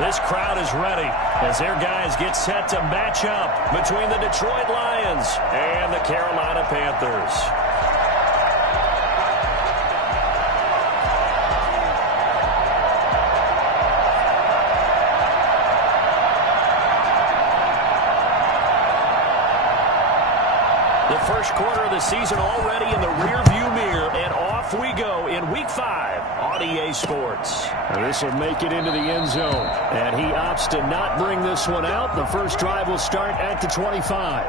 This crowd is ready as their guys get set to match up between the Detroit Lions and the Carolina Panthers. The first quarter of the season already in the rearview mirror, and off we go in Week 5 on EA Sports. This will make it into the end zone, and he opts to not bring this one out. The first drive will start at the 25.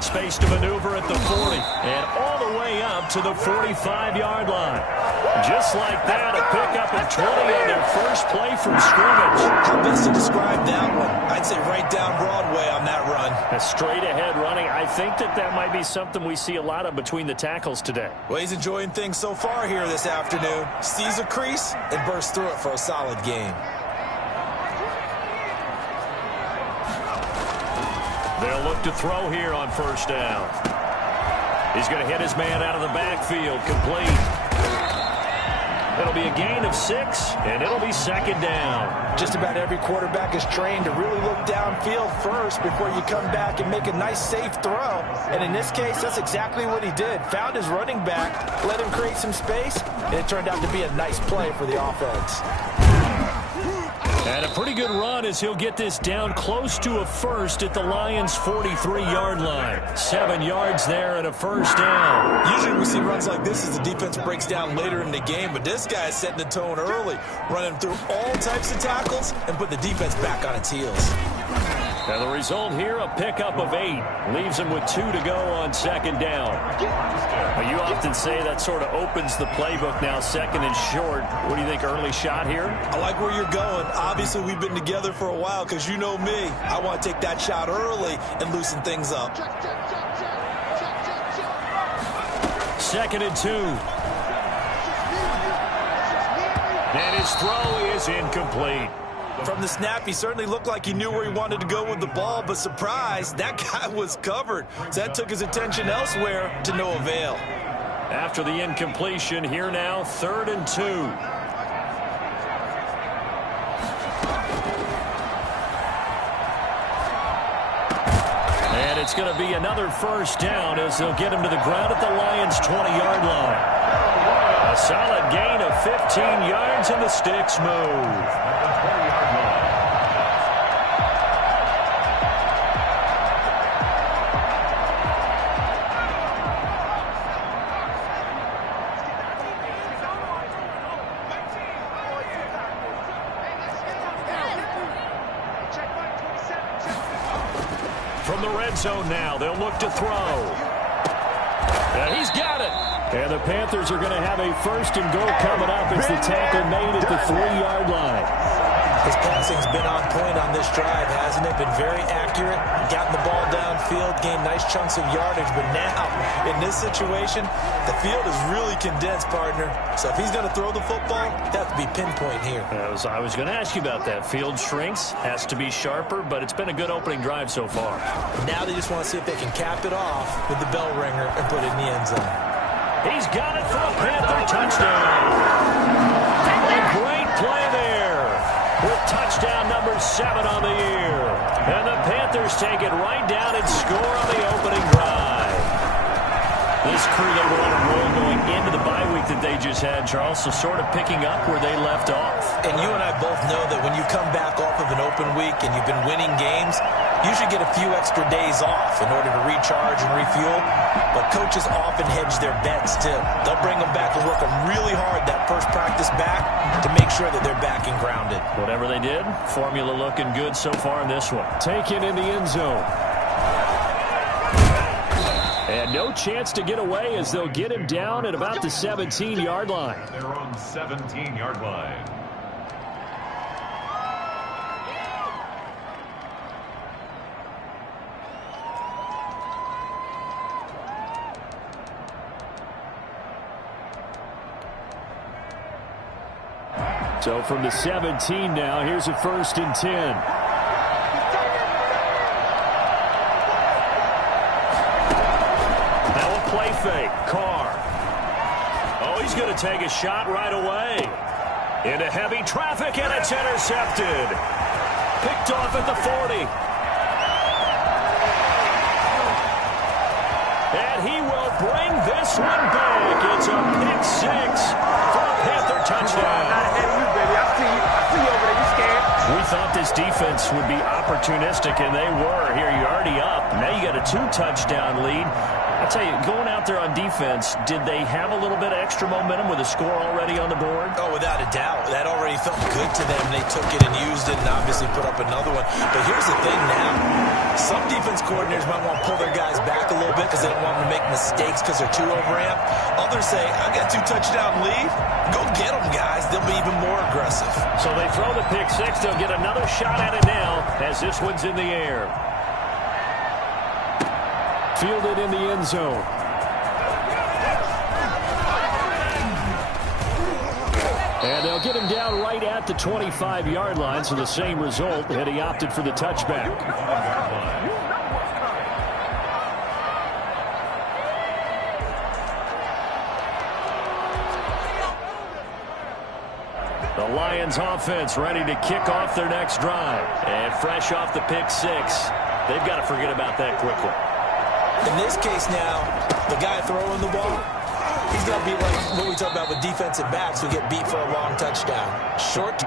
Space to maneuver at the 40 and all the way up to the 45-yard line. Just like that, a pickup of 20 on their first play from scrimmage. How best to describe that one? I'd say right down Broadway on that run. A straight-ahead running. I think that might be something we see a lot of between the tackles today. Well, he's enjoying things so far here this afternoon. Sees a crease and bursts through it for a solid game. They'll look to throw here on first down. He's going to hit his man out of the backfield, complete. It'll be a gain of 6, and it'll be second down. Just about every quarterback is trained to really look downfield first before you come back and make a nice, safe throw. And in this case, that's exactly what he did. Found his running back, let him create some space, and it turned out to be a nice play for the offense. And a pretty good run as he'll get this down close to a first at the Lions' 43-yard line. 7 yards there and a first down. Usually we see runs like this as the defense breaks down later in the game, but this guy's setting the tone early, running through all types of tackles and put the defense back on its heels. And the result here, a pickup of 8. Leaves him with 2 to go on second down. Well, you often say that sort of opens the playbook now, second and short. What do you think, early shot here? I like where you're going. Obviously, we've been together for a while because you know me. I want to take that shot early and loosen things up. Second and 2. And his throw is incomplete. From the snap, he certainly looked like he knew where he wanted to go with the ball, but surprise, that guy was covered. So that took his attention elsewhere to no avail. After the incompletion, here now, 3rd and 2. And it's going to be another first down as they'll get him to the ground at the Lions' 20-yard line. A solid gain of 15 yards, and the sticks move. From the red zone now, they'll look to throw. And he's got it. And the Panthers are going to have a first and goal coming up as the tackle made at the 3-yard line. His passing's been on point on this drive, hasn't it? Been very accurate, gotten the ball downfield, gained nice chunks of yardage. But now, in this situation, the field is really condensed, partner. So if he's going to throw the football, it has to be pinpoint here. I was going to ask you about that. Field shrinks, has to be sharper, but it's been a good opening drive so far. Now they just want to see if they can cap it off with the bell ringer and put it in the end zone. He's got it for a Panther touchdown. A great play there with touchdown number 7 on the year. And the Panthers take it right down and score on the opening drive. This crew, they were on a roll going into the bye week that they just had, Charles, so sort of picking up where they left off. And you and I both know that when you come back off of an open week and you've been winning games, you should get a few extra days off in order to recharge and refuel. But coaches often hedge their bets, too. They'll bring them back and work them really hard that first practice back to make sure that they're back and grounded. Whatever they did, formula looking good so far in this one. Taken in the end zone. And no chance to get away as they'll get him down at about the 17-yard line. They're on 17-yard line. So from the 17 now, here's a 1st and 10. Now a play fake. Carr. Oh, he's going to take a shot right away. Into heavy traffic, and it's intercepted. Picked off at the 40. And he will bring this one back. It's a pick 6 for a Panther touchdown. We thought this defense would be opportunistic, and they were. Here, you're already up. Now you got a 2-touchdown lead. I'll tell you, going out there on defense, did they have a little bit of extra momentum with a score already on the board? Oh, without a doubt. That already felt good to them. They took it and used it and obviously put up another one. But here's the thing now. Some defense coordinators might want to pull their guys back a little bit because they don't want them to make mistakes because they're too overamped. Others say, I got 2-touchdown lead. Go get them, guys. They'll be even more aggressive. So they throw the pick 6. They'll get another shot at it now as this one's in the air. Fielded in the end zone. And they'll get him down right at the 25-yard line, so the same result, and he opted for the touchback. The Lions offense ready to kick off their next drive. And fresh off the pick 6, they've got to forget about that quickly. In this case now, the guy throwing the ball, he's going to be like what we talk about with defensive backs who get beat for a long touchdown. Short.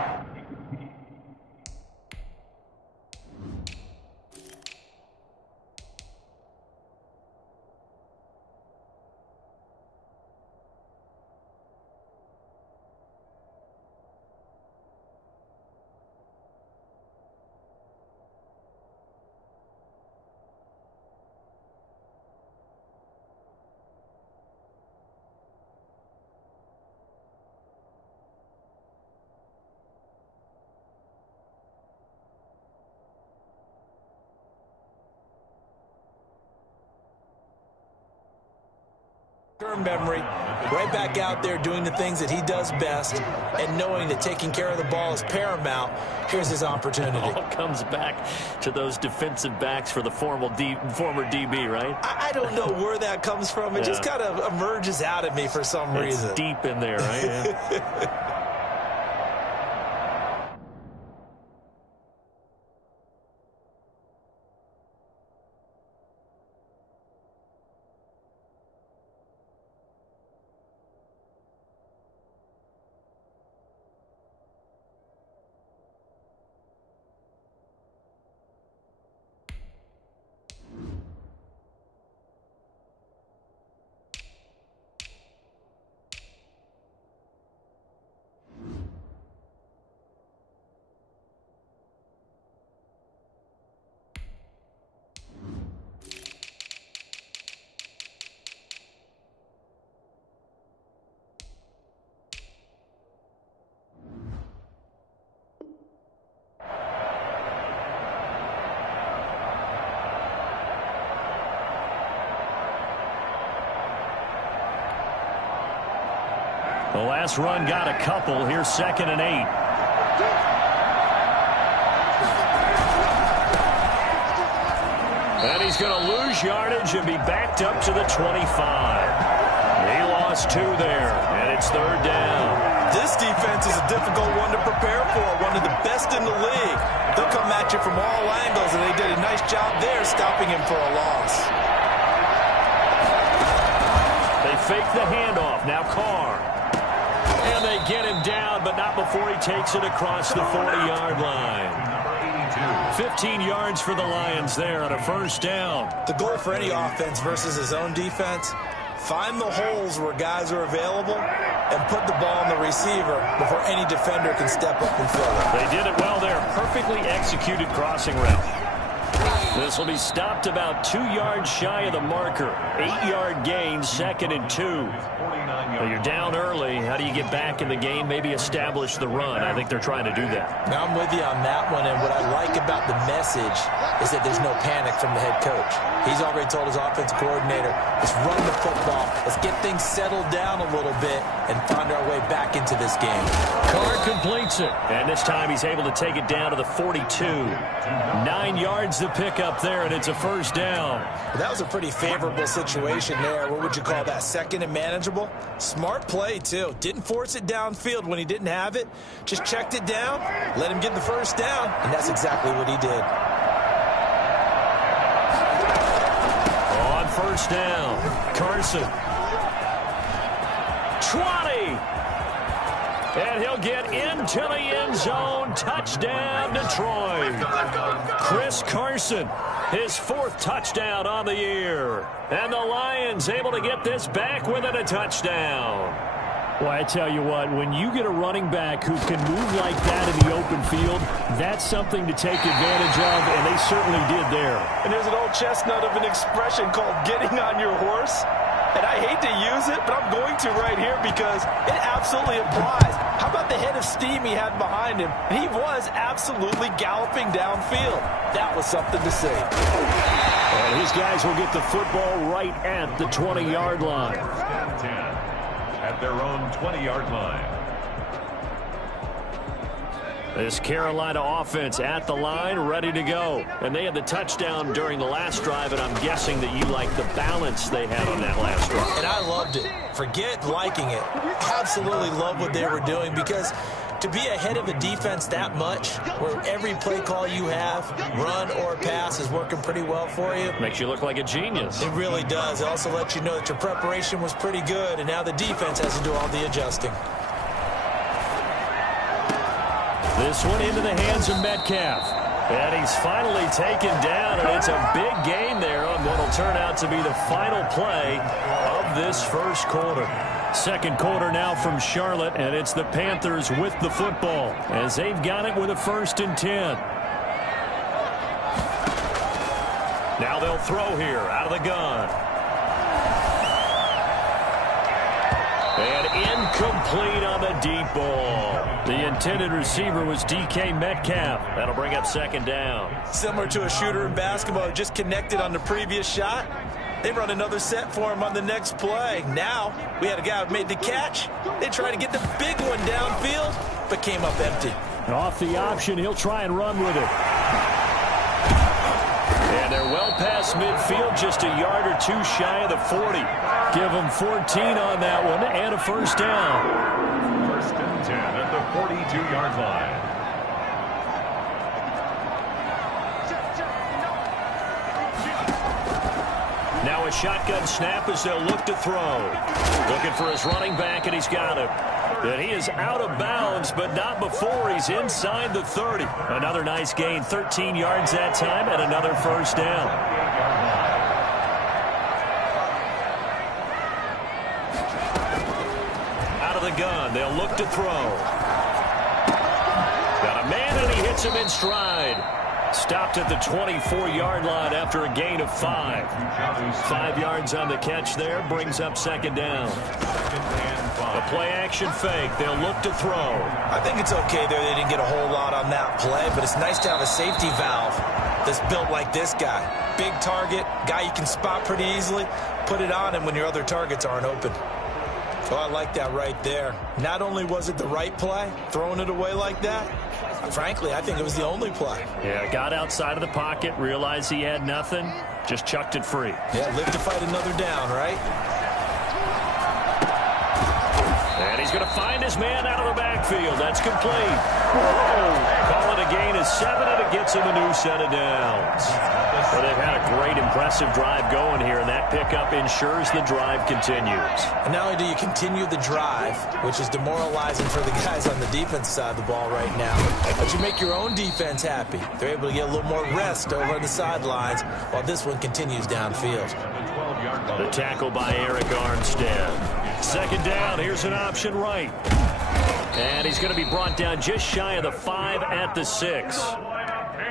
Memory, right back out there doing the things that he does best and knowing that taking care of the ball is paramount. Here's his opportunity. It all comes back to those defensive backs for the former DB, right? I don't know where that comes from. It just kind of emerges out of me for some reason. It's deep in there, right? Yeah. The last run got a couple. Here's 2nd and 8. And he's going to lose yardage and be backed up to the 25. He lost 2 there, and it's 3rd down. This defense is a difficult one to prepare for, one of the best in the league. They'll come at you from all angles, and they did a nice job there stopping him for a loss. They fake the handoff. Now Carr. And they get him down, but not before he takes it across the 40-yard line. 15 yards for the Lions there on a 1st down. The goal for any offense versus his own defense, find the holes where guys are available and put the ball on the receiver before any defender can step up and fill it. They did it well there. Perfectly executed crossing route. This will be stopped about 2 yards shy of the marker. 8-yard gain, 2nd and 2. Well, you're down early. How do you get back in the game? Maybe establish the run. I think they're trying to do that. Now, I'm with you on that one, and what I like about the message is that there's no panic from the head coach. He's already told his offensive coordinator, let's run the football, let's get things settled down a little bit and find our way back into this game. Carr completes it, and this time he's able to take it down to the 42. 9 yards to pick up there, and it's a first down. Well, that was a pretty favorable situation there. What would you call that? 2nd and manageable? Smart play, too. Didn't force it downfield when he didn't have it. Just checked it down, let him get the first down, and that's exactly what he did. On first down, Carson. 20. And he'll get into the end zone. Touchdown, Detroit. Chris Carson, his 4th touchdown on the year. And the Lions able to get this back within a touchdown. Well, I tell you what, when you get a running back who can move like that in the open field, that's something to take advantage of, and they certainly did there. And there's an old chestnut of an expression called getting on your horse. And I hate to use it, but I'm going to right here because it absolutely applies. How about the head of steam he had behind him? He was absolutely galloping downfield. That was something to see. And his guys will get the football right at the 20-yard line. 10 at their own 20-yard line. This Carolina offense at the line, ready to go. And they had the touchdown during the last drive, and I'm guessing that you like the balance they had on that last drive. And I loved it. Forget liking it. Absolutely love what they were doing, because to be ahead of a defense that much, where every play call you have, run or pass, is working pretty well for you. Makes you look like a genius. It really does. It also lets you know that your preparation was pretty good, and now the defense has to do all the adjusting. This one into the hands of Metcalf. And he's finally taken down, and it's a big gain there on what will turn out to be the final play of this first quarter. Second quarter now from Charlotte, and it's the Panthers with the football as they've got it with a 1st and 10. Now they'll throw here out of the gun. And incomplete on the deep ball. The intended receiver was DK Metcalf. That'll bring up 2nd down. Similar to a shooter in basketball, just connected on the previous shot. They run another set for him on the next play. Now, we had a guy who made the catch. They tried to get the big one downfield, but came up empty. Off the option, he'll try and run with it. And they're well past midfield, just a yard or 2 shy of the 40. Give them 14 on that one and a first down. 1st and 10 at the 42-yard line. Now a shotgun snap as they'll look to throw. Looking for his running back, and he's got him. And he is out of bounds, but not before he's inside the 30. Another nice gain, 13 yards that time, and another first down. Out of the gun, they'll look to throw. Got a man, and he hits him in stride. Stopped at the 24-yard line after a gain of 5. 5 yards on the catch there, brings up 2nd down. A play-action fake. They'll look to throw. I think it's okay there. They didn't get a whole lot on that play, but it's nice to have a safety valve that's built like this guy. Big target, guy you can spot pretty easily. Put it on him when your other targets aren't open. Oh, I like that right there. Not only was it the right play, throwing it away like that, frankly, I think it was the only play. Yeah, got outside of the pocket, realized he had nothing, just chucked it free. Yeah, live to fight another down, right? And he's going to find his man out of the backfield. That's complete. Call it a gain of 7, and it gets him a new set of downs. Well, they've had a great, impressive drive going here, and that pickup ensures the drive continues. And not only do you continue the drive, which is demoralizing for the guys on the defense side of the ball right now, but you make your own defense happy. They're able to get a little more rest over on the sidelines while this one continues downfield. The tackle by Eric Armstead. 2nd down, here's an option right. And he's going to be brought down just shy of the 5 at the 6.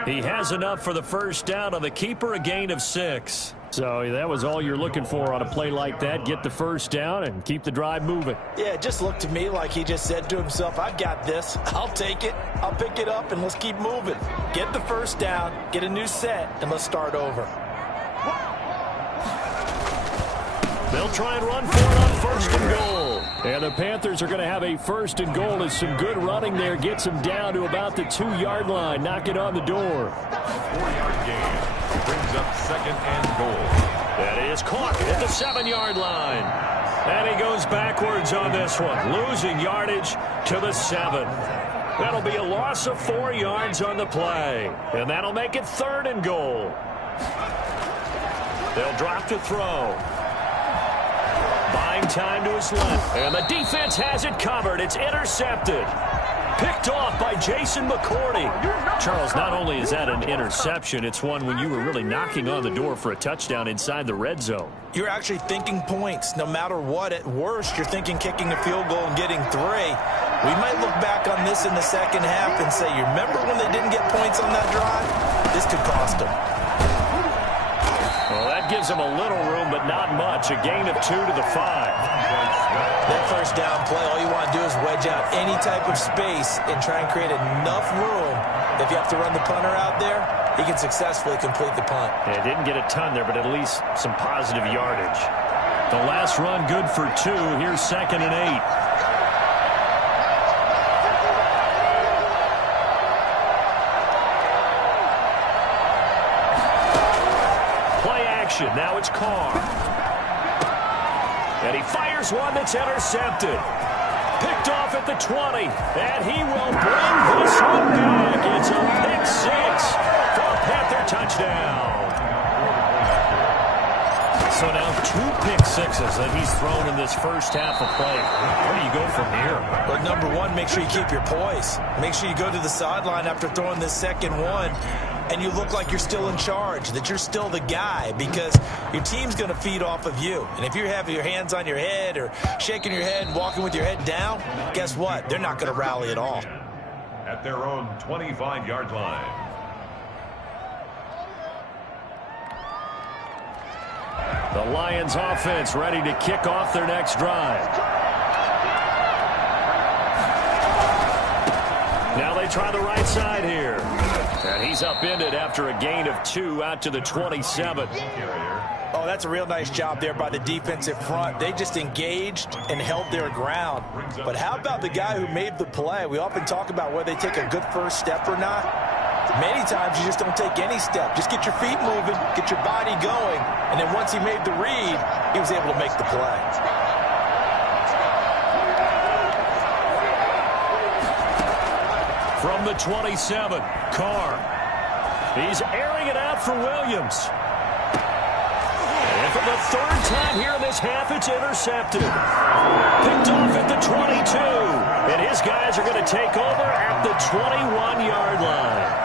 He has enough for the first down on the keeper, a gain of 6. So that was all you're looking for on a play like that. Get the first down and keep the drive moving. Yeah, it just looked to me like he just said to himself, I've got this. I'll take it. I'll pick it up, and let's keep moving. Get the first down, get a new set, and let's start over. They'll try and run for it on first and goal. And the Panthers are going to have a first and goal as some good running there gets them down to about the 2-yard line. Knock it on the door. 4-yard gain brings up second and goal. That is caught at the 7-yard line. And he goes backwards on this one, losing yardage to the 7. That'll be a loss of 4 yards on the play. And that'll make it 3rd and goal. They'll drop to throw. Buying time to his left. And the defense has it covered. It's intercepted. Picked off by Jason McCourty. Charles, not only is that an interception, it's one when you were really knocking on the door for a touchdown inside the red zone. You're actually thinking points. No matter what, at worst, you're thinking kicking a field goal and getting 3. We might look back on this in the second half and say, you remember when they didn't get points on that drive? This could cost them. Well, that gives them a little room, but not much. A gain of 2 to the 5. That first down play, all you want to do is wedge out any type of space and try and create enough room. If you have to run the punter out there, he can successfully complete the punt. Yeah, didn't get a ton there, but at least some positive yardage. The last run good for 2. Here's 2nd and 8. Now it's Carr. And he fires one that's intercepted. Picked off at the 20. And he will bring this one back. It's a pick 6 for a Panther touchdown. So now 2 pick sixes that he's thrown in this first half of play. Where do you go from here? Well, number one, make sure you keep your poise. Make sure you go to the sideline after throwing this second one, and you look like you're still in charge, that you're still the guy, because your team's going to feed off of you. And if you have your hands on your head or shaking your head, walking with your head down, guess what? They're not going to rally at all. At their own 25-yard line. The Lions offense ready to kick off their next drive. Now they try the right side here. And he's upended after a gain of 2 out to the 27. Oh, that's a real nice job there by the defensive front. They just engaged and held their ground. But how about the guy who made the play? We often talk about whether they take a good first step or not. Many times you just don't take any step. Just get your feet moving, get your body going, and then once he made the read, he was able to make the play. From the 27, Carr. He's airing it out for Williams. And for the 3rd time here in this half, it's intercepted. Picked off at the 22. And his guys are going to take over at the 21-yard line.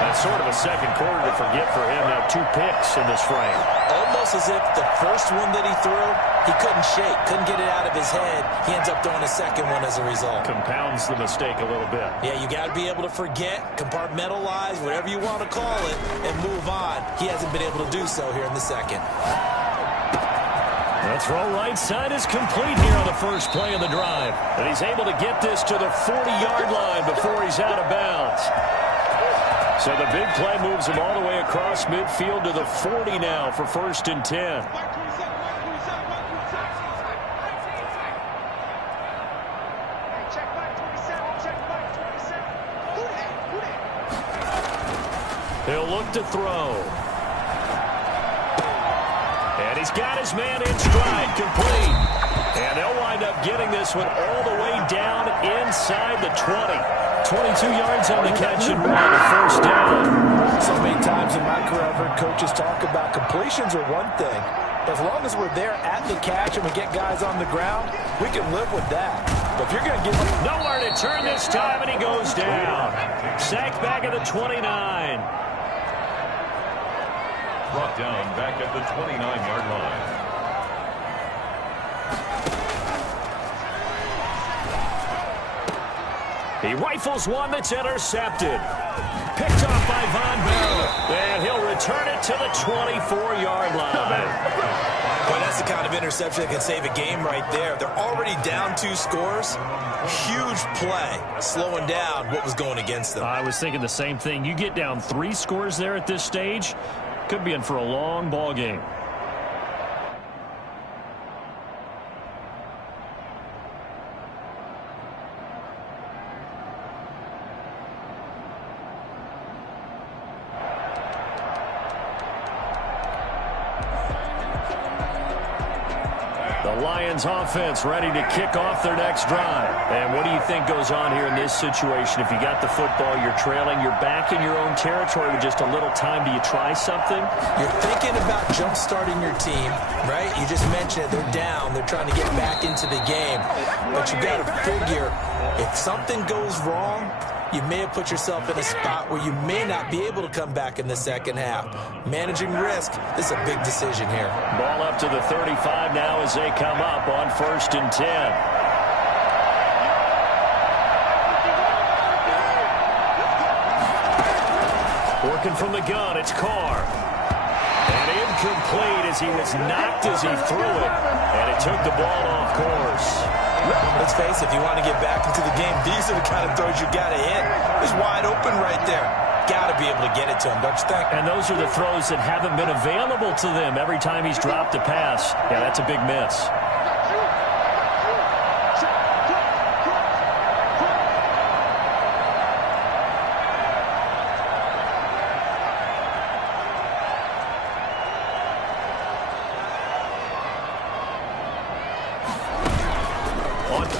That's sort of a second quarter to forget for him. Now 2 picks in this frame. Almost as if the first one that he threw, he couldn't shake, couldn't get it out of his head. He ends up throwing a second one as a result. Compounds the mistake a little bit. Yeah, you got to be able to forget, compartmentalize, whatever you want to call it, and move on. He hasn't been able to do so here in the second. The throw right side is complete here on the first play of the drive. And he's able to get this to the 40-yard line before he's out of bounds. So the big play moves him all the way across midfield to the 40 now for 1st and 10. He'll look to throw. And he's got his man in stride, complete. And they'll wind up getting this one all the way down inside the 20. 22 yards on the catch and run, a first down. So many times in my career I've heard coaches talk about completions are one thing. As long as we're there at the catch and we get guys on the ground, we can live with that. But if you're going to give him nowhere to turn this time, and he goes down. Sacked back at the 29. Brought down back at the 29-yard line. He rifles one that's intercepted. Picked off by Von Bell. And he'll return it to the 24-yard line. Boy, that's the kind of interception that can save a game right there. They're already down 2 scores. Huge play, slowing down what was going against them. I was thinking the same thing. You get down 3 scores there at this stage, could be in for a long ball game. Lions offense ready to kick off their next drive. And what do you think goes on here in this situation? If you got the football, you're trailing, you're back in your own territory with just a little time. Do you try something? You're thinking about jump-starting your team, right? You just mentioned it. They're down. They're trying to get back into the game. But you got to figure if something goes wrong, you may have put yourself in a spot where you may not be able to come back in the second half. Managing risk, this is a big decision here. Ball up to the 35 now as they come up on 1st and 10. Working from the gun, it's Carr. And incomplete as he was knocked as he threw it. And it took the ball off course. Let's face it, if you want to get back into the game, these are the kind of throws you got to hit. He's wide open right there. Got to be able to get it to him, don't you think? And those are the throws that haven't been available to them every time he's dropped a pass. Yeah, that's a big miss.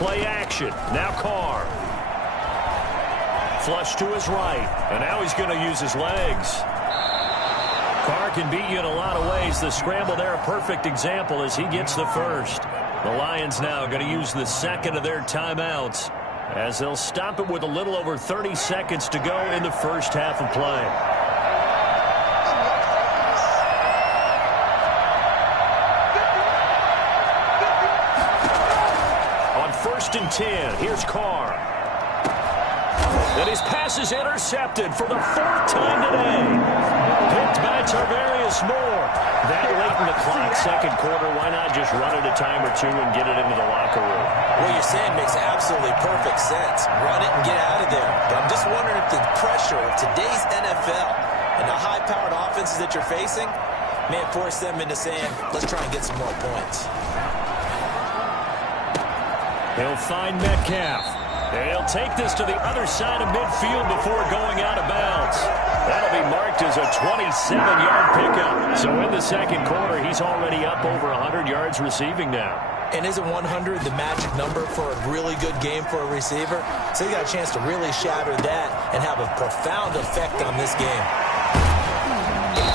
Play action. Now Carr. Flush to his right. And now he's going to use his legs. Carr can beat you in a lot of ways. The scramble there, a perfect example as he gets the first. The Lions now going to use the second of their timeouts as they'll stop it with a little over 30 seconds to go in the first half of play. And 10. Here's Carr. And his pass is intercepted for the 4th time today. Picked by Tarvarius Moore. That late in the clock, second quarter, why not just run it a time or two and get it into the locker room? What you're saying makes absolutely perfect sense. Run it and get out of there. But I'm just wondering if the pressure of today's NFL and the high-powered offenses that you're facing may force them into saying, let's try and get some more points. He'll find Metcalf. He'll take this to the other side of midfield before going out of bounds. That'll be marked as a 27-yard pickup. So in the second quarter, he's already up over 100 yards receiving now. And isn't 100 the magic number for a really good game for a receiver? So he got a chance to really shatter that and have a profound effect on this game.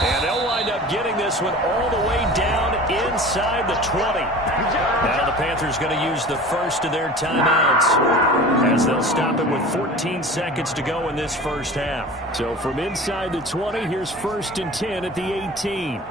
And they'll wind up getting this one all the way down inside the 20. Now the Panthers going to use the first of their timeouts as they'll stop it with 14 seconds to go in this first half. So from inside the 20, here's 1st and 10 at the 18.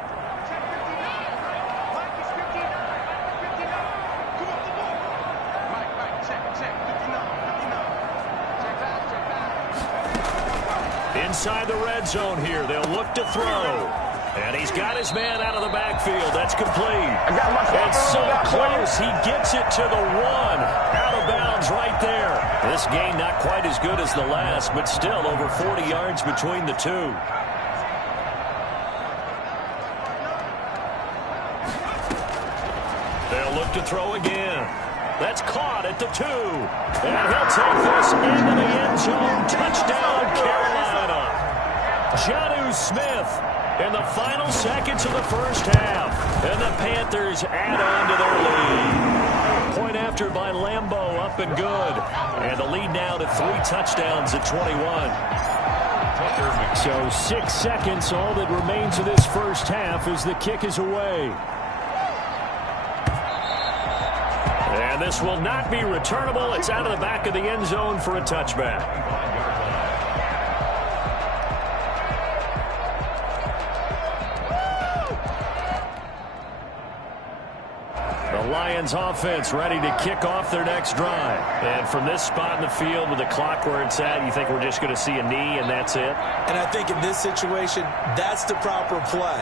Inside the red zone here, they'll look to throw. And he's got his man out of the backfield. That's complete. And so close, he gets it to the 1. Out of bounds right there. This game not quite as good as the last, but still over 40 yards between the two. They'll look to throw again. That's caught at the 2. And he'll take this into the end zone. Touchdown, Carolina. Jonnu Smith in the final seconds of the first half. And the Panthers add on to their lead. Point after by Lambeau, up and good. And the lead now to 3 touchdowns at 21. So 6 seconds, all that remains of this first half as the kick is away. And this will not be returnable. It's out of the back of the end zone for a touchback. Lions offense ready to kick off their next drive. And from this spot in the field with the clock where it's at, you think we're just going to see a knee and that's it? And I think in this situation, that's the proper play.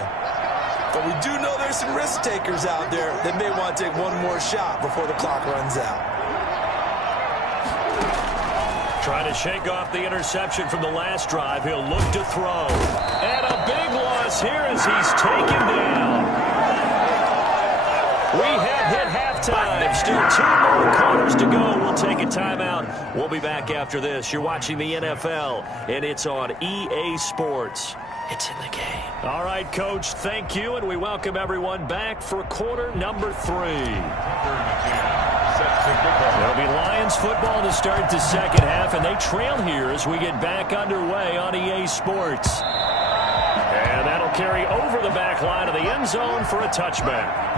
But we do know there's some risk takers out there that may want to take one more shot before the clock runs out. Trying to shake off the interception from the last drive. He'll look to throw. And a big loss here as he's taken down. We have hit halftime. Still 2 more quarters to go. We'll take a timeout. We'll be back after this. You're watching the NFL, and it's on EA Sports. It's in the game. All right, Coach, thank you, and we welcome everyone back for quarter number 3. It'll be Lions football to start the second half, and they trail here as we get back underway on EA Sports. And that'll carry over the back line of the end zone for a touchback.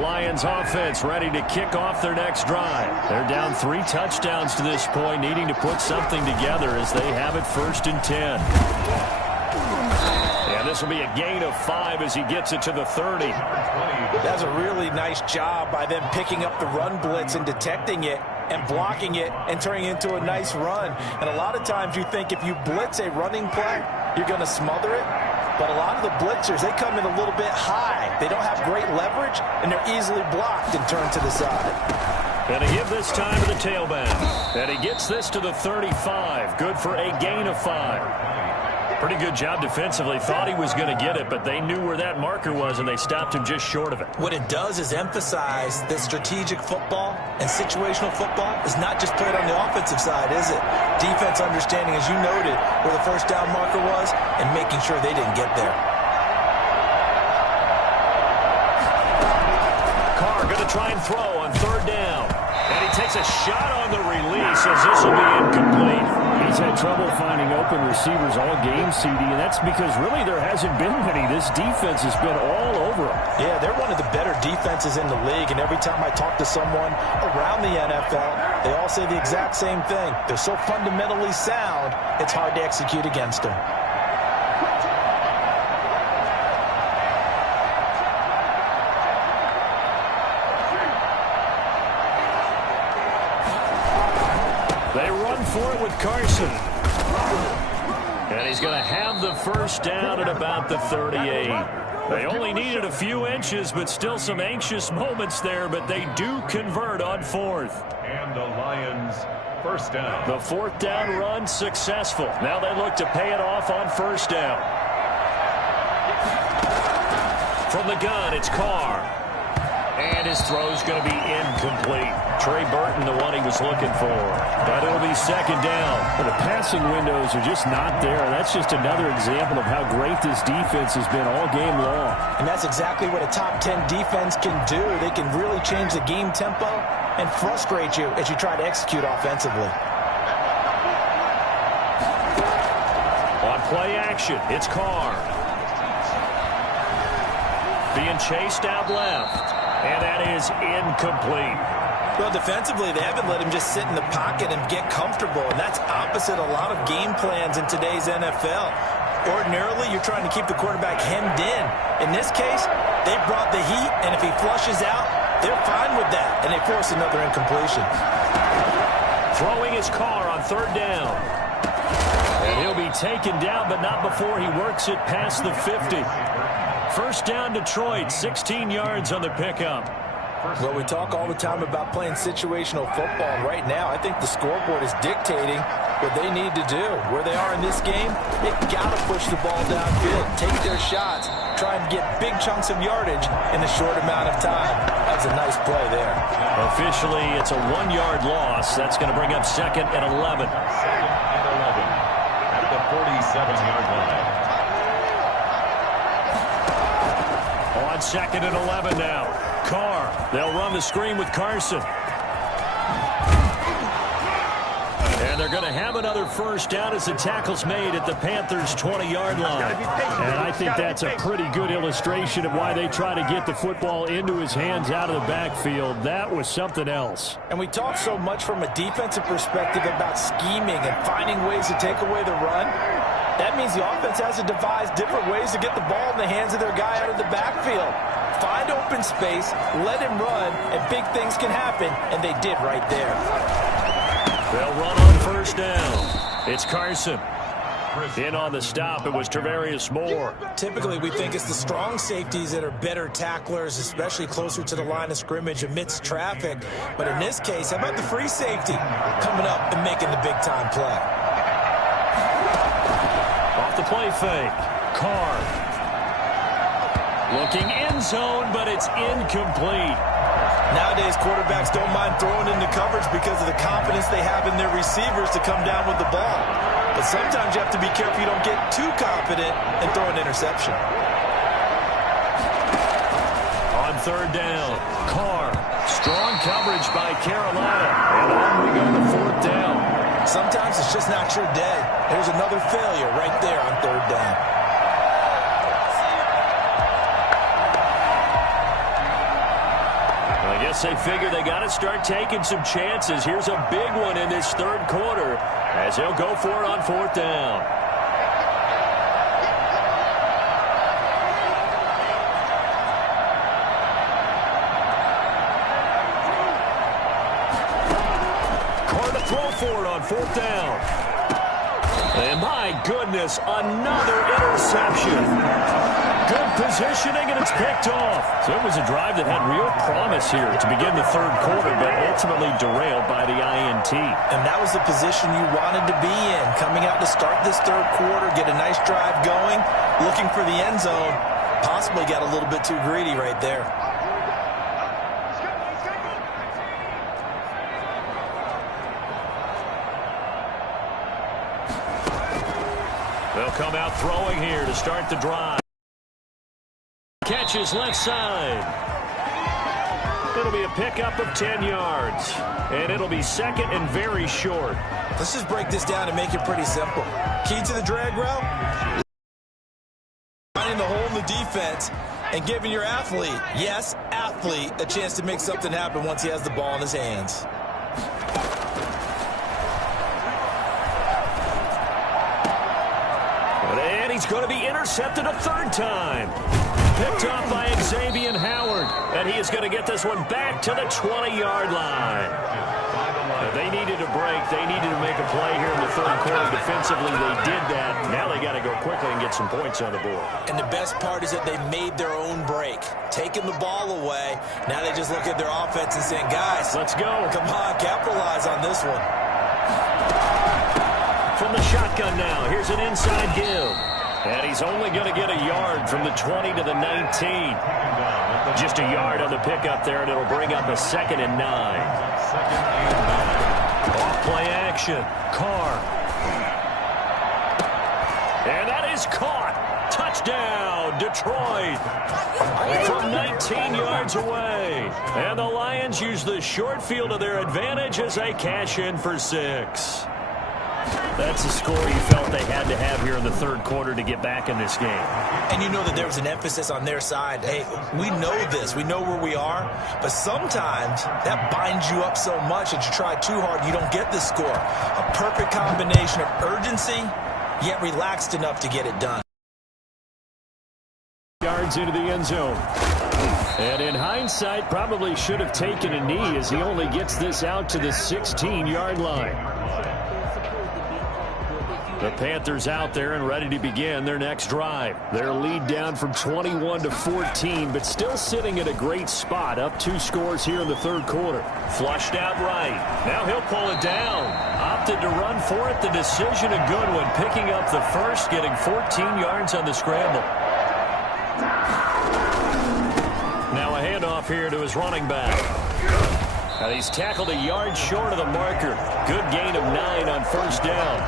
Lions offense ready to kick off their next drive. They're down 3 touchdowns to this point, needing to put something together as they have it 1st and 10. And this will be a gain of 5 as he gets it to the 30. That's a really nice job by them picking up the run blitz and detecting it and blocking it and turning it into a nice run. And a lot of times you think if you blitz a running play, you're going to smother it. But a lot of the blitzers, they come in a little bit high. They don't have great leverage, and they're easily blocked and turned to the side. And he give this time to the tailback. And he gets this to the 35. Good for a gain of 5. Pretty good job defensively. Thought he was going to get it, but they knew where that marker was, and they stopped him just short of it. What it does is emphasize that strategic football and situational football is not just played on the offensive side, is it? Defense understanding, as you noted, where the first down marker was and making sure they didn't get there. Carr going to try and throw on 3rd down. And he takes a shot on the release as this will be incomplete. He's had trouble finding open receivers all game, CD, and that's because really there hasn't been many. This defense has been all over them. Yeah, they're one of the better defenses in the league, and every time I talk to someone around the NFL, they all say the exact same thing. They're so fundamentally sound, it's hard to execute against them. They run for it with Carson. And he's going to have the first down at about the 38. They only needed a few inches, but still some anxious moments there, but they do convert on 4th. And the Lions first down. The 4th down run successful. Now they look to pay it off on 1st down. From the gun, it's Carr. And his throw's going to be incomplete. Trey Burton, the one he was looking for. But it'll be 2nd down. Well, the passing windows are just not there. That's just another example of how great this defense has been all game long. And that's exactly what a top 10 defense can do. They can really change the game tempo and frustrate you as you try to execute offensively. On play action, it's Carr. Being chased out left. And that is incomplete. Well, defensively, they haven't let him just sit in the pocket and get comfortable, and that's opposite a lot of game plans in today's NFL. Ordinarily, you're trying to keep the quarterback hemmed in. In this case, they brought the heat, and if he flushes out, they're fine with that, and they force another incompletion. Throwing his Carr on 3rd down. And he'll be taken down, but not before he works it past the 50. First down, Detroit, 16 yards on the pickup. Well, we talk all the time about playing situational football. Right now, I think the scoreboard is dictating what they need to do. Where they are in this game, they've got to push the ball downfield, take their shots, try and get big chunks of yardage in a short amount of time. That's a nice play there. Officially, it's a 1-yard loss. That's going to bring up 2nd and 11. 2nd and 11 at the 47-yard line. On 2nd and 11 now. Carr. They'll run the screen with Carson. And And they're going to have another first down as the tackle's made at the Panthers' 20-yard line. And I think that's a pretty good illustration of why they try to get the football into his hands out of the backfield. That was something else. And we talk so much from a defensive perspective about scheming and finding ways to take away the run. That means the offense has to devise different ways to get the ball in the hands of their guy out of the backfield. Find open space, let him run, and big things can happen, and they did right there. They'll run on first down. It's Carson. In on the stop, it was Tarvarius Moore. Typically, we think it's the strong safeties that are better tacklers, especially closer to the line of scrimmage amidst traffic. But in this case, how about the free safety coming up and making the big-time play? Off the play fake. Carr. Looking end zone, but it's incomplete. Nowadays, quarterbacks don't mind throwing into coverage because of the confidence they have in their receivers to come down with the ball. But sometimes you have to be careful you don't get too confident and throw an interception. On third down, Carr. Strong coverage by Carolina. And on we go to fourth down. Sometimes it's just not your day. There's another failure right there on third down. I guess they figure they got to start taking some chances. Here's a big one in this third quarter as they'll go for it on fourth down. Carr to throw for it on fourth down. And my goodness, another interception. Good positioning, and it's picked off. So it was a drive that had real promise here to begin the third quarter, but ultimately derailed by the INT. And that was the position you wanted to be in. Coming out to start this third quarter, get a nice drive going, looking for the end zone. Possibly got a little bit too greedy right there. They'll come out throwing here to start the drive. Catches left side. It'll be a pickup of 10 yards. And it'll be second and very short. Let's just break this down and make it pretty simple. Key to the drag route? Finding the hole in the defense and giving your athlete, yes, athlete, a chance to make something happen once he has the ball in his hands. And he's going to be intercepted a third time. Picked off by Xavier Howard. And he is going to get this one back to the 20-yard line. They needed a break. They needed to make a play here in the third quarter. Defensively, they did that. Now they got to go quickly and get some points on the board. And the best part is that they made their own break. Taking the ball away. Now they just look at their offense and saying, guys, let's go. Come on, capitalize on this one. From the shotgun now, here's an inside give. And he's only going to get a yard from the 20 to the 19. Just a yard on the pickup there, and it'll bring up a 2nd and 9. Off play action. Carr. And that is caught. Touchdown, Detroit. From 19 yards away. And the Lions use the short field to their advantage as they cash in for 6. That's the score you felt they had to have here in the third quarter to get back in this game. And you know that there was an emphasis on their side. Hey, we know this. We know where we are. But sometimes that binds you up so much that you try too hard, you don't get the score. A perfect combination of urgency, yet relaxed enough to get it done. Yards into the end zone. And in hindsight, probably should have taken a knee as he only gets this out to the 16-yard line. The Panthers out there and ready to begin their next drive. Their lead down from 21 to 14, but still sitting at a great spot. Up 2 scores here in the third quarter. Flushed out right. Now he'll pull it down. Opted to run for it. The decision a good one. Picking up the first, getting 14 yards on the scramble. Now a handoff here to his running back. And he's tackled a yard short of the marker. Good gain of 9 on first down.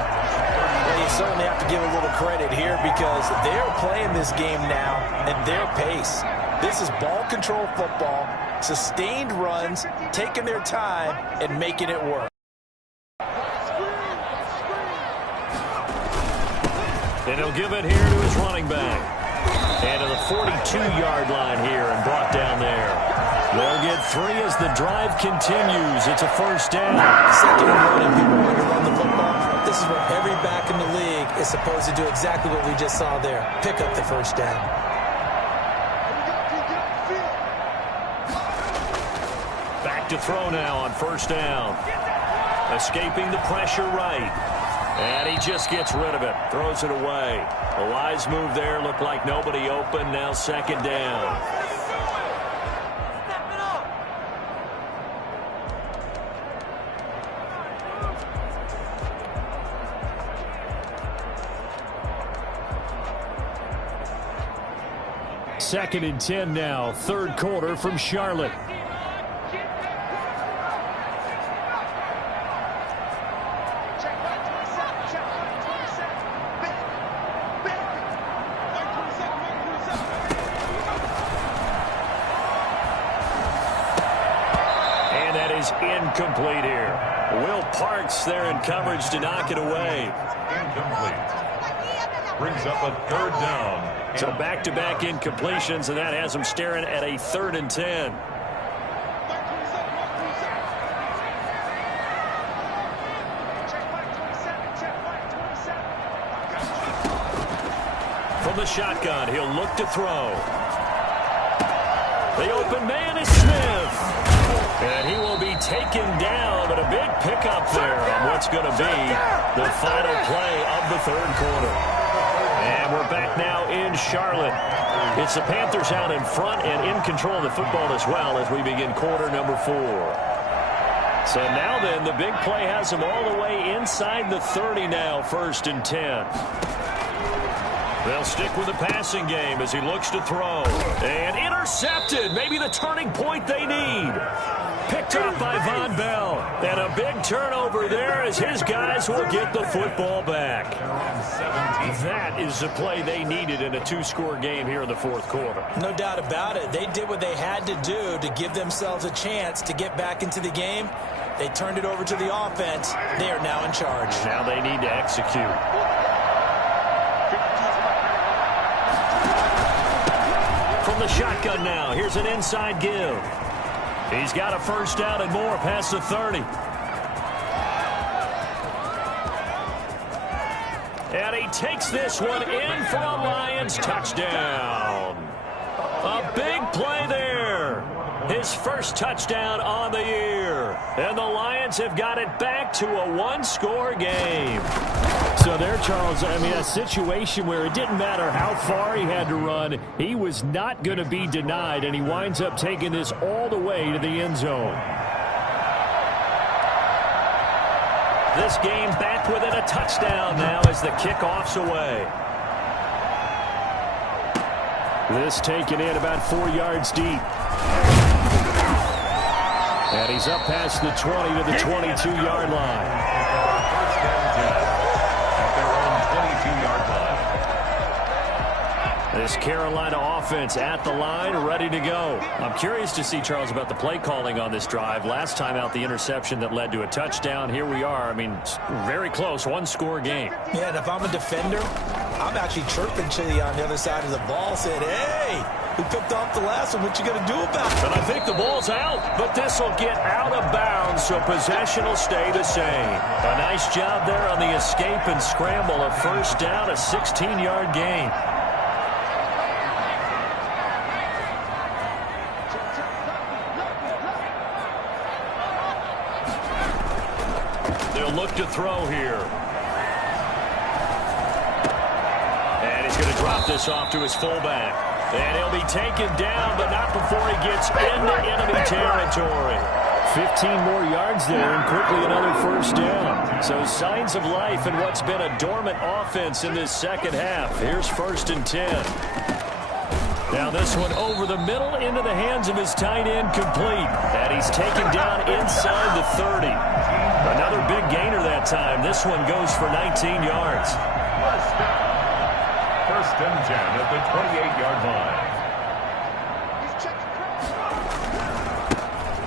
Well, you certainly have to give a little credit here because they're playing this game now at their pace. This is ball control football, sustained runs, taking their time, and making it work. And he'll give it here to his running back. And to the 42-yard line here and brought down there. They'll get 3 as the drive continues. It's a first down. Second and 1 and people want to run the football. This is what every back in the league is supposed to do, exactly what we just saw there. Pick up the first down. Back to throw now on first down. Escaping the pressure right. And he just gets rid of it. Throws it away. A wise move there. Looked like nobody open. Now second down. Second and 10 now. Third quarter from Charlotte. Incomplete here. Will Parks there in coverage to knock it away. Incomplete. Brings up a third down. So back-to-back incompletions, and that has him staring at a 3rd and 10. From the shotgun, he'll look to throw. The open man is Smith. And he will be taken down, but a big pickup there on what's going to be the final play of the third quarter. And we're back now in Charlotte. It's the Panthers out in front and in control of the football as well as we begin quarter number 4. So now then, the big play has them all the way inside the 30 now, 1st and 10. They'll stick with the passing game as he looks to throw. And intercepted. Maybe the turning point they need. Picked up by Von Bell. And a big turnover there as his guys will get the football back. That is the play they needed in a 2-score game here in the 4th quarter. No doubt about it. They did what they had to do to give themselves a chance to get back into the game. They turned it over to the offense. They are now in charge. Now they need to execute. From the shotgun now, here's an inside give. He's got a first down and more past the 30. And he takes this one in for a Lions touchdown. A big play there. His first touchdown on the year. And the Lions have got it back to a 1-score game. So there, Charles, I mean, a situation where it didn't matter how far he had to run, he was not going to be denied, and he winds up taking this all the way to the end zone. This game back within a touchdown now as the kickoff's away. This taken in about 4 yards deep. And he's up past the 20 to the 22-yard line. This Carolina offense at the line, ready to go. I'm curious to see, Charles, about the play calling on this drive. Last time out, the interception that led to a touchdown. Here we are. I mean, very close, 1-score game. Yeah, and if I'm a defender, I'm actually chirping Chili on the other side of the ball, saying, hey, who picked off the last one? What you going to do about it? And I think the ball's out, but this will get out of bounds, so possession will stay the same. A nice job there on the escape and scramble. A first down, a 16-yard gain. Look to throw here. And he's going to drop this off to his fullback. And he'll be taken down, but not before he gets into enemy territory. 15 more yards there and quickly another first down. So signs of life in what's been a dormant offense in this second half. Here's 1st and 10. Now this one over the middle into the hands of his tight end, complete. And he's taken down inside the 30. Another big gainer that time. This one goes for 19 yards. 1st and 10 at the 28-yard line.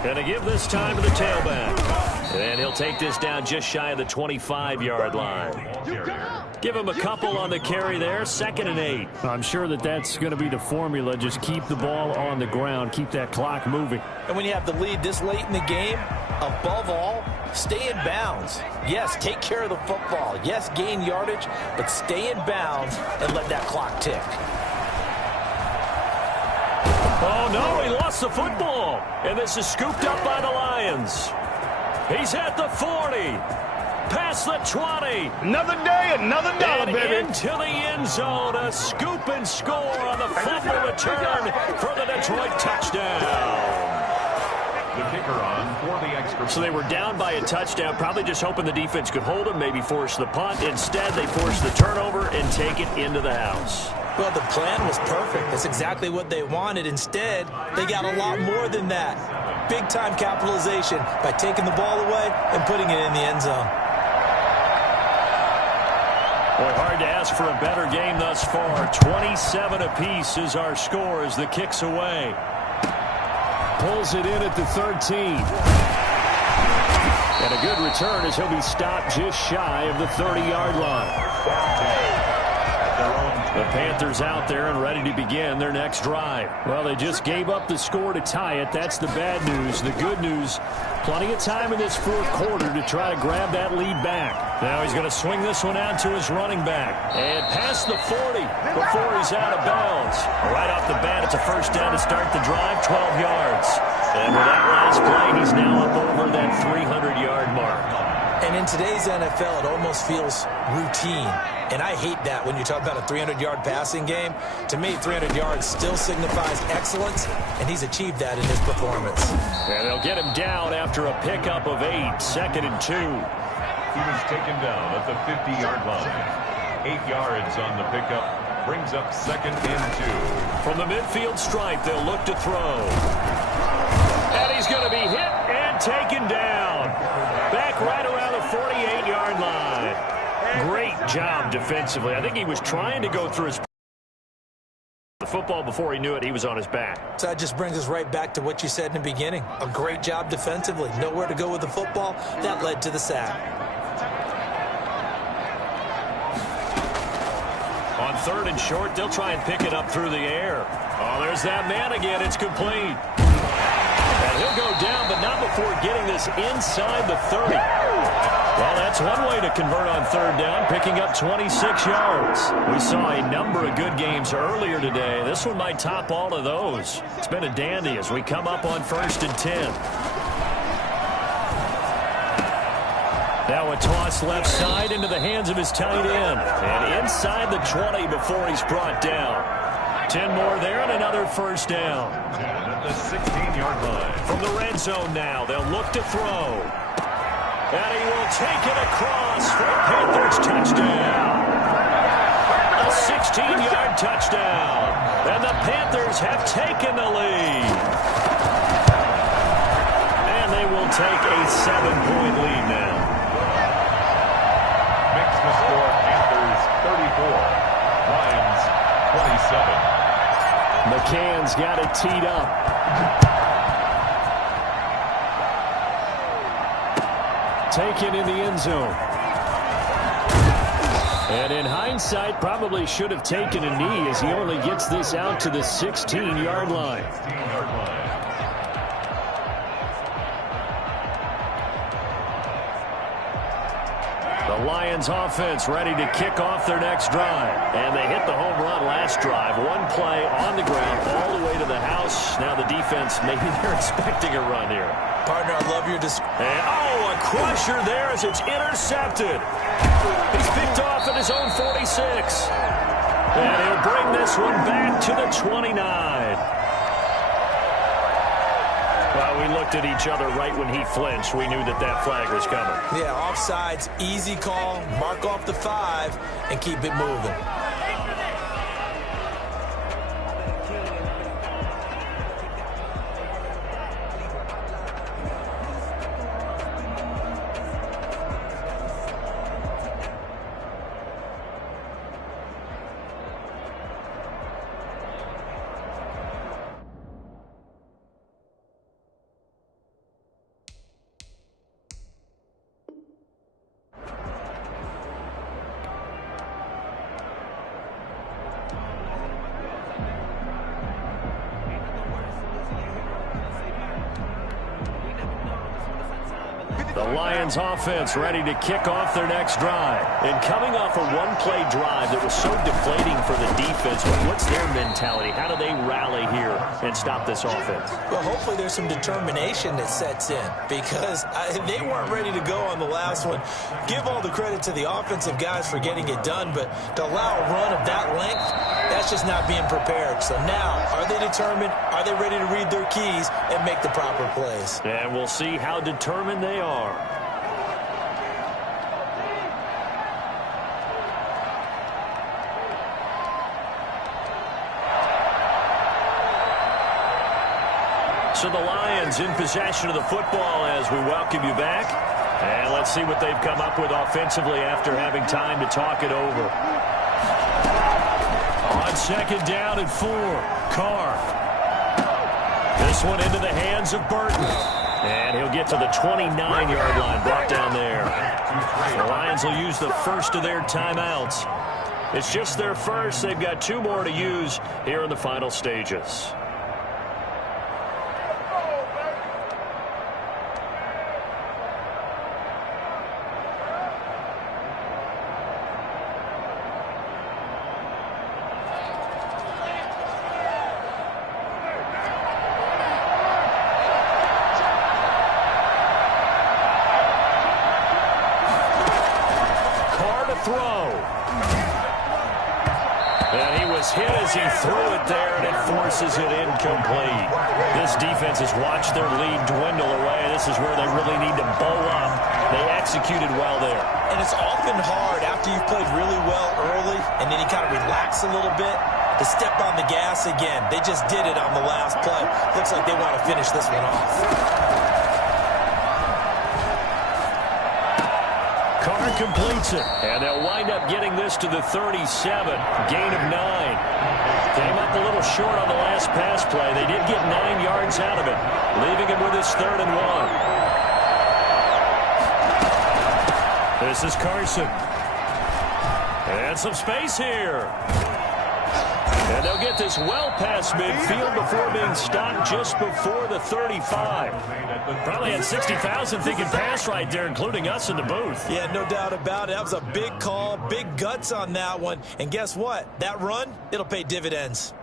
Going to give this time to the tailback. And he'll take this down just shy of the 25-yard line. Give him a couple on the carry there, 2nd and 8. I'm sure that's going to be the formula. Just keep the ball on the ground, keep that clock moving. And when you have the lead this late in the game, above all, stay in bounds. Yes, take care of the football. Yes, gain yardage, but stay in bounds and let that clock tick. Oh, no, he lost the football. And this is scooped up by the Lions. He's at the 40. Past the 20. Another day, another dollar, and baby. Into the end zone. A scoop and score on the fumble return for the Detroit touchdown. The kicker on for the extra. So they were down by a touchdown, probably just hoping the defense could hold them, maybe force the punt. Instead, they forced the turnover and take it into the house. Well, the plan was perfect. That's exactly what they wanted. Instead, they got a lot more than that. Big-time capitalization by taking the ball away and putting it in the end zone. Boy, hard to ask for a better game thus far. 27 apiece is our score as the kick's away. Pulls it in at the 13. And a good return as he'll be stopped just shy of the 30-yard line. The Panthers out there and ready to begin their next drive. Well, they just gave up the score to tie it. That's the bad news. The good news, plenty of time in this fourth quarter to try to grab that lead back. Now he's going to swing this one out to his running back. And past the 40 before he's out of bounds. Right off the bat, it's a first down to start the drive, 12 yards. And with that last play, he's now up over that 300-yard mark. And in today's NFL, it almost feels routine. And I hate that when you talk about a 300-yard passing game. To me, 300 yards still signifies excellence, and he's achieved that in his performance. And they'll get him down after a pickup of 8, 2nd and 2. He was taken down at the 50-yard line. 8 yards on the pickup brings up 2nd and 2. From the midfield stripe, they'll look to throw. And he's going to be hit and taken down. Back right around the 48-yard line. Great job defensively. I think he was trying to go through the football before he knew it. He was on his back. So that just brings us right back to what you said in the beginning. A great job defensively. Nowhere to go with the football. That led to the sack. On 3rd and short, they'll try and pick it up through the air. Oh, there's that man again. It's complete. And he'll go down, but not before getting this inside the 30. Well, that's one way to convert on 3rd down, picking up 26 yards. We saw a number of good games earlier today. This one might top all of those. It's been a dandy as we come up on 1st and 10. Now a toss left side into the hands of his tight end. And inside the 20 before he's brought down. 10 more there and another first down. And at the 16-yard line. From the red zone now, they'll look to throw. And he will take it across for a Panthers touchdown. A 16-yard touchdown. And the Panthers have taken the lead. And they will take a 7-point lead now. Makes the score Panthers 34. Lions 27. McCann's got it teed up. Taken in the end zone. And in hindsight, probably should have taken a knee as he only gets this out to the 16-yard line. 16-yard line. The Lions offense ready to kick off their next drive. And they hit the home run last drive. One play on the ground all the way to the house. Now the defense, maybe they're expecting a run here. Partner, I love your description. Oh, a crusher there as it's intercepted. He's picked off at his own 46. And he'll bring this one back to the 29. Well, we looked at each other right when he flinched. We knew that that flag was coming. Yeah, offsides, easy call, mark off the 5, and keep it moving. The Lions offense ready to kick off their next drive. And coming off a one-play drive that was so deflating for the defense, what's their mentality? How do they rally here and stop this offense? Well, hopefully there's some determination that sets in because they weren't ready to go on the last one. Give all the credit to the offensive guys for getting it done, but to allow a run of that length, that's just not being prepared. So now, are they determined? Are they ready to read their keys and make the proper plays? And we'll see how determined they are. So the Lions in possession of the football as we welcome you back. And let's see what they've come up with offensively after having time to talk it over. On second down and 4, Carr. This one into the hands of Burton. And he'll get to the 29-yard line, brought down there. The Lions will use the first of their timeouts. It's just their first. They've got 2 more to use here in the final stages. Throw. And he was hit as he threw it there, and it forces it incomplete. This defense has watched their lead dwindle away. This is where they really need to bow up. They executed well there. And it's often hard after you've played really well early and then you kind of relax a little bit to step on the gas again. They just did it on the last play. Looks like they want to finish this one off. Carr completes it, and they'll wind up getting this to the 37, gain of 9. Came up a little short on the last pass play. They did get 9 yards out of it, leaving him with his 3rd and 1. This is Carson. And some space here. And they'll get this well past midfield before being stopped just before the 35. Probably had 60,000 thinking pass right there, including us in the booth. Yeah, no doubt about it. That was a big call, big guts on that one. And guess what? That run, it'll pay dividends.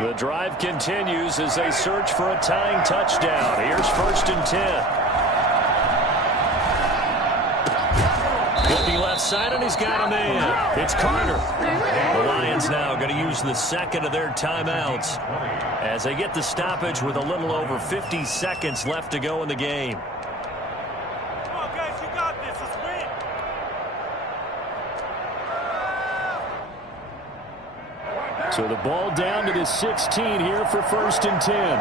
The drive continues as they search for a tying touchdown. Here's 1st and 10. Could be left side, and he's got a man. It's Carter. The Lions now going to use the second of their timeouts as they get the stoppage with a little over 50 seconds left to go in the game. Come on, guys, you got this. Let's win. So the ball down to the 16 here for 1st and 10.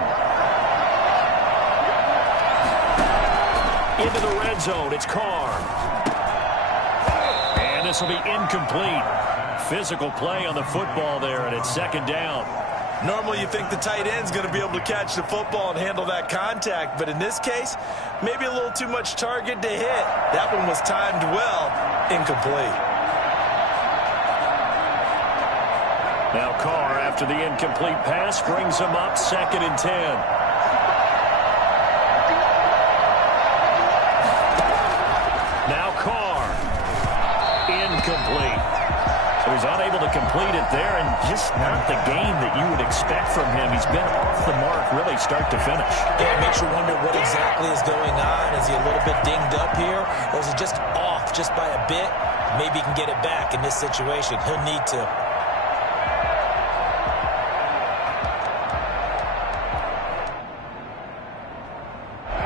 Into the red zone, it's Carr. And this will be incomplete. Physical play on the football there, and it's 2nd down. Normally you think the tight end's going to be able to catch the football and handle that contact, but in this case, maybe a little too much target to hit. That one was timed well, incomplete. Now Carr, after the incomplete pass, brings him up 2nd and 10. Now Carr. Incomplete. So he's unable to complete it there, and just not the game that you would expect from him. He's been off the mark really start to finish. Yeah, it makes you wonder what exactly is going on. Is he a little bit dinged up here, or is it just off just by a bit? Maybe he can get it back in this situation. He'll need to.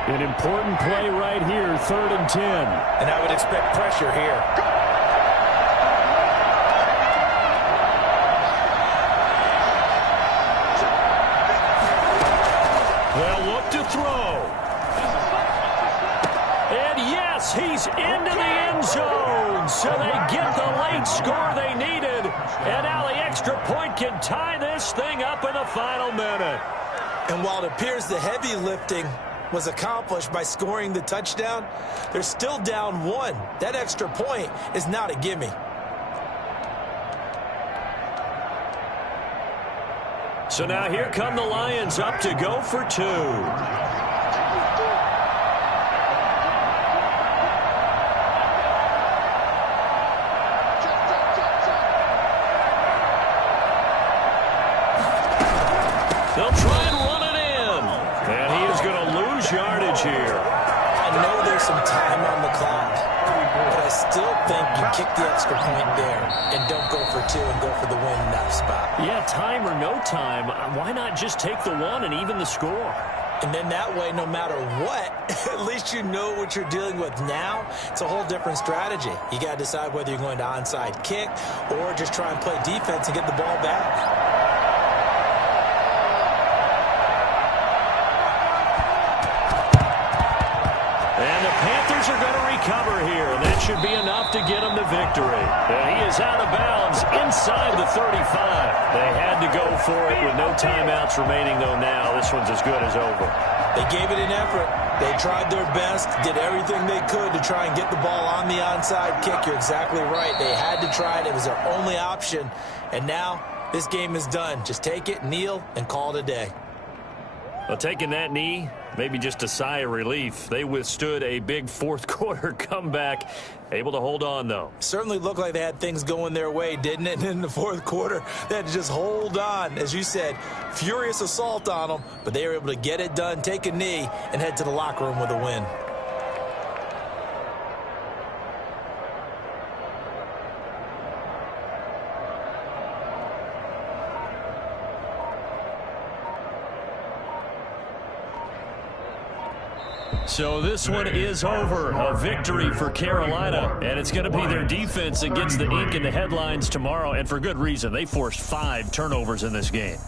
An important play right here, 3rd and 10. And I would expect pressure here. They'll look to throw. And yes, he's into the end zone. So they get the late score they needed. And now the extra point can tie this thing up in the final minute. And while it appears the heavy lifting was accomplished by scoring the touchdown, they're still down 1. That extra point is not a gimme. So now here come the Lions up to go for two. They'll try and run it in. And he is going to lose yardage here. I know there's some time on the clock, but I still think you kick the extra point there and don't go for two and go for the win in that spot. Yeah, time or no time, why not just take the one and even the score? And then that way, no matter what, at least you know what you're dealing with now. It's a whole different strategy. You got to decide whether you're going to onside kick or just try and play defense and get the ball back. And the Panthers are going to recover here. That should be enough to get them the victory. And he is out of bounds inside the 35. They had to go for it with no timeouts remaining, though now. This one's as good as over. They gave it an effort. They tried their best, did everything they could to try and get the ball on the onside kick. You're exactly right. They had to try it. It was their only option. And now this game is done. Just take it, kneel, and call it a day. Well, taking that knee, maybe just a sigh of relief. They withstood a big fourth-quarter comeback. Able to hold on, though. Certainly looked like they had things going their way, didn't it? And in the fourth quarter, they had to just hold on. As you said, furious assault on them, but they were able to get it done, take a knee, and head to the locker room with a win. So this one is over. A victory for Carolina, and it's going to be their defense that gets the ink in the headlines tomorrow, and for good reason. They forced 5 turnovers in this game.